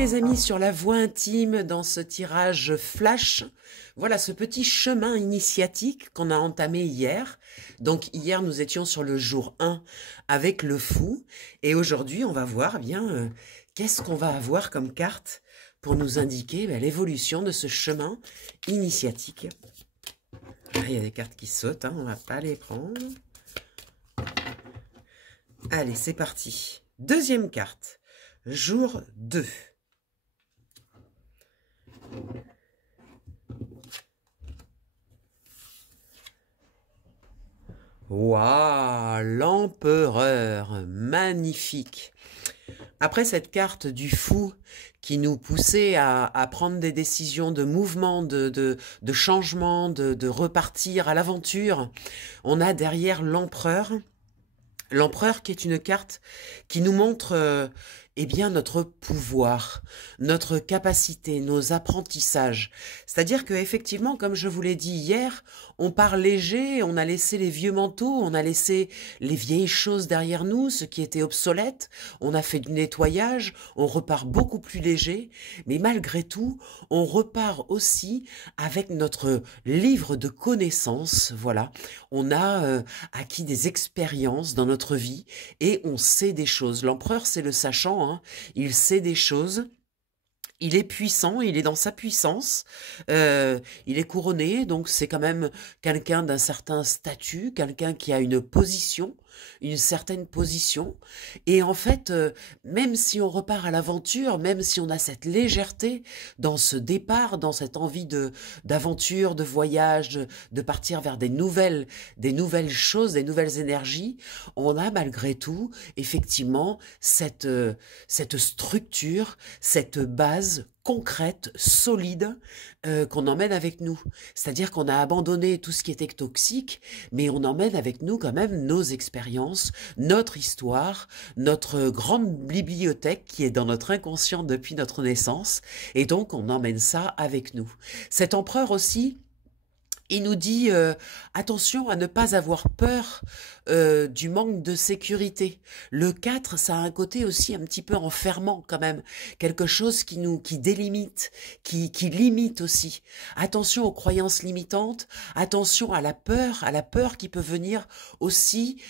les amis sur la voie intime dans ce tirage flash. Voilà ce petit chemin initiatique qu'on a entamé hier. Donc hier nous étions sur le jour 1 avec le fou et aujourd'hui on va voir qu'est-ce qu'on va avoir comme carte pour nous indiquer l'évolution de ce chemin initiatique. Ah, il y a des cartes qui sautent, on va pas les prendre. Allez, c'est parti. Deuxième carte, jour 2. Waouh, l'empereur, magnifique. Après cette carte du fou qui nous poussait à prendre des décisions de mouvement, de changement, de repartir à l'aventure, on a derrière l'empereur. L'empereur qui est une carte qui nous montre notre pouvoir, notre capacité, nos apprentissages. C'est-à-dire que effectivement, comme je vous l'ai dit hier, on part léger, on a laissé les vieux manteaux, on a laissé les vieilles choses derrière nous, ce qui était obsolète, on a fait du nettoyage, on repart beaucoup plus léger, mais malgré tout, on repart aussi avec notre livre de connaissances, voilà. On a acquis des expériences dans notre vie et on sait des choses. L'empereur, c'est le sachant, il sait des choses. Il est puissant, il est dans sa puissance, il est couronné, donc c'est quand même quelqu'un d'un certain statut, quelqu'un qui a une position, une certaine position, et en fait, même si on repart à l'aventure, même si on a cette légèreté dans ce départ, dans cette envie d'aventure, de voyage, de partir vers des nouvelles choses, des nouvelles énergies, on a malgré tout, effectivement, cette structure, cette base concrète, solide, qu'on emmène avec nous. C'est-à-dire qu'on a abandonné tout ce qui était toxique, mais on emmène avec nous quand même nos expériences, notre histoire, notre grande bibliothèque qui est dans notre inconscient depuis notre naissance, et donc on emmène ça avec nous. Cet empereur aussi, il nous dit attention à ne pas avoir peur du manque de sécurité. Le 4, ça a un côté aussi un petit peu enfermant quand même, quelque chose qui délimite, qui limite aussi. Attention aux croyances limitantes, attention à la peur qui peut venir aussi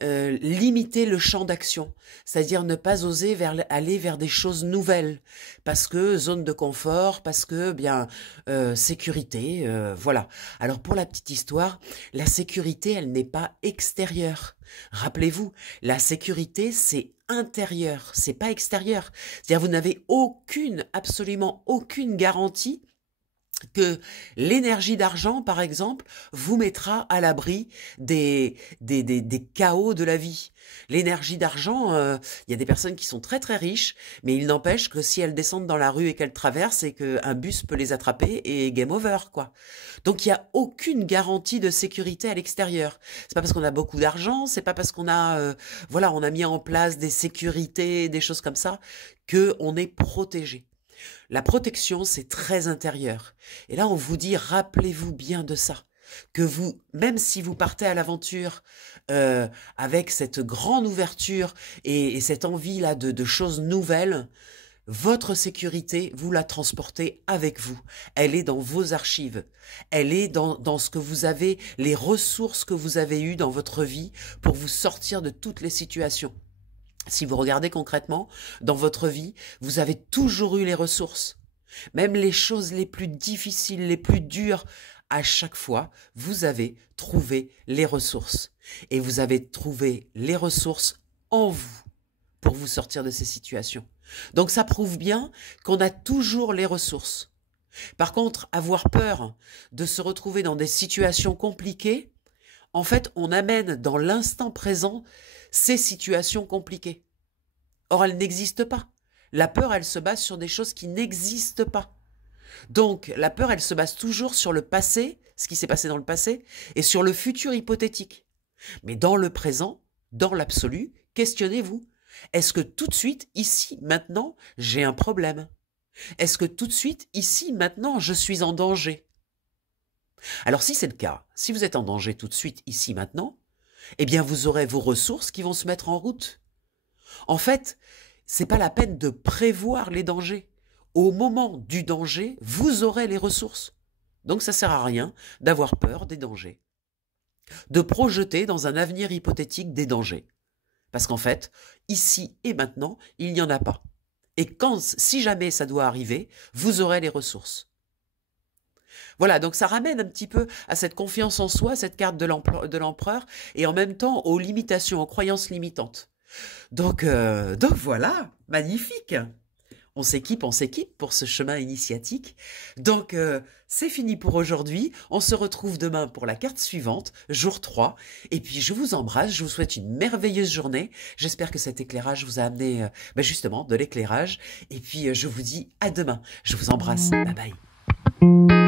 limiter le champ d'action, c'est-à-dire ne pas oser aller vers des choses nouvelles, parce que zone de confort, parce que sécurité, voilà. Alors pour la petite histoire, la sécurité, elle n'est pas extérieure. Rappelez-vous, la sécurité, c'est intérieur, c'est pas extérieur. C'est-à-dire vous n'avez absolument aucune garantie que l'énergie d'argent, par exemple, vous mettra à l'abri des chaos de la vie. L'énergie d'argent, il y a des personnes qui sont très très riches, mais il n'empêche que si elles descendent dans la rue et qu'elles traversent, et qu'un bus peut les attraper et game over, quoi. Donc il n'y a aucune garantie de sécurité à l'extérieur. C'est pas parce qu'on a beaucoup d'argent, c'est pas parce qu'on a, on a mis en place des sécurités, des choses comme ça, que on est protégé. La protection, c'est très intérieur. Et là, on vous dit, rappelez-vous bien de ça. Que vous, même si vous partez à l'aventure avec cette grande ouverture et cette envie-là de choses nouvelles, votre sécurité, vous la transportez avec vous. Elle est dans vos archives. Elle est dans ce que vous avez, les ressources que vous avez eues dans votre vie pour vous sortir de toutes les situations. Si vous regardez concrètement, dans votre vie, vous avez toujours eu les ressources. Même les choses les plus difficiles, les plus dures, à chaque fois, vous avez trouvé les ressources. Et vous avez trouvé les ressources en vous pour vous sortir de ces situations. Donc ça prouve bien qu'on a toujours les ressources. Par contre, avoir peur de se retrouver dans des situations compliquées, en fait, on amène dans l'instant présent ces situations compliquées. Or, elles n'existent pas. La peur, elle se base sur des choses qui n'existent pas. Donc, la peur, elle se base toujours sur le passé, ce qui s'est passé dans le passé, et sur le futur hypothétique. Mais dans le présent, dans l'absolu, questionnez-vous. Est-ce que tout de suite, ici, maintenant, j'ai un problème? Est-ce que tout de suite, ici, maintenant, je suis en danger? Alors, si c'est le cas, si vous êtes en danger tout de suite, ici, maintenant, eh bien, vous aurez vos ressources qui vont se mettre en route. En fait, c'est pas la peine de prévoir les dangers. Au moment du danger, vous aurez les ressources. Donc ça sert à rien d'avoir peur des dangers. De projeter dans un avenir hypothétique des dangers. Parce qu'en fait, ici et maintenant, il n'y en a pas. Et si jamais ça doit arriver, vous aurez les ressources. Voilà, donc ça ramène un petit peu à cette confiance en soi, cette carte de l'empereur, et en même temps aux limitations, aux croyances limitantes. Donc voilà, magnifique. On s'équipe pour ce chemin initiatique. Donc c'est fini pour aujourd'hui. On se retrouve demain pour la carte suivante, jour 3. Et puis je vous embrasse, je vous souhaite une merveilleuse journée. J'espère que cet éclairage vous a amené justement de l'éclairage. Et puis je vous dis à demain. Je vous embrasse. Bye bye.